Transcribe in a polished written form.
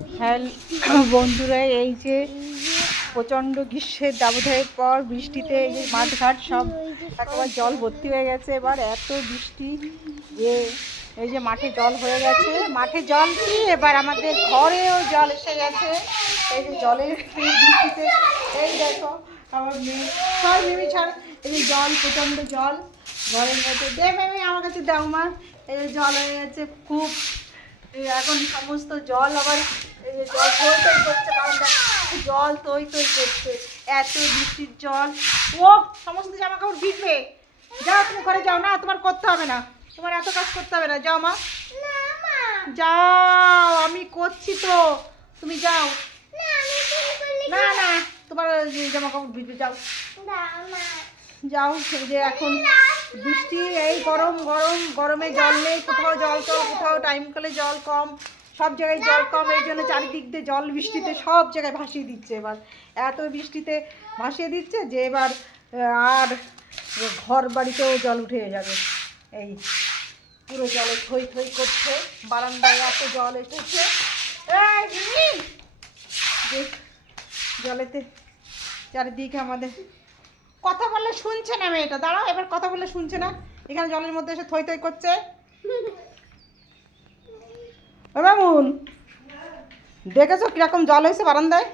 হ্যাঁ বন্ধুরা, এই যে প্রচণ্ড গ্রীষ্মের দাবদাহের পর বৃষ্টিতে এই যে মাঠঘাট সব একেবারে জল ভর্তি হয়ে গেছে। এবার এত বৃষ্টি যে এই যে মাঠে জল হয়ে গেছে, মাঠে জল কি এবার আমাদের ঘরেও জল এসে গেছে। এই যে জলের বৃষ্টিতে এই দেখো আমার মেয়ে সব মিমি ছাড়, এই যে জল, প্রচণ্ড জল ঘরের মধ্যে। দে মেমি আমার কাছে দাও মা। এই যে জল হয়ে গেছে খুব, এখন সমস্ত জল আবার এই যে জল থই থই করছে, কারণ জল থই থই করছে, এত বৃষ্টির জল। ও সমস্ত জামা কাপড় ভিজবে। যাও তুমি ঘরে যাও, না তোমার করতে হবে না, তোমার এত কাজ করতে হবে না, যাও মা যাও, আমি করছি তো, তুমি যাও। না না তোমার জামা কাপড় ভিজবে, যাও যাও। এই যে এখন বৃষ্টি, এই গরম গরম, গরমে জল নেই, কোথাও জল টল, কোথাও টাইম কলে জল কম, সব জায়গায় জল কম। এই জন্য চারিদিক দিয়ে জল বৃষ্টিতে সব জায়গায় ভাসিয়ে দিচ্ছে। এবার এত বৃষ্টিতে ভাসিয়ে দিচ্ছে যে এবার আর ঘর বাড়িতেও জল উঠে যাবে। এই পুরো জলে থই থই করছে, বারান্দায় এত জল এসেছে। জলেতে চারিদিকে আমাদের কথা বললে শুনছে না মেয়েটা, দাঁড়াও, এবার কথা বললে শুনছে না, এখানে জলের মধ্যে এসে থই থই করছে। ও মামুন, দেখেছো কিরকম জল হয়েছে বারান্দায়?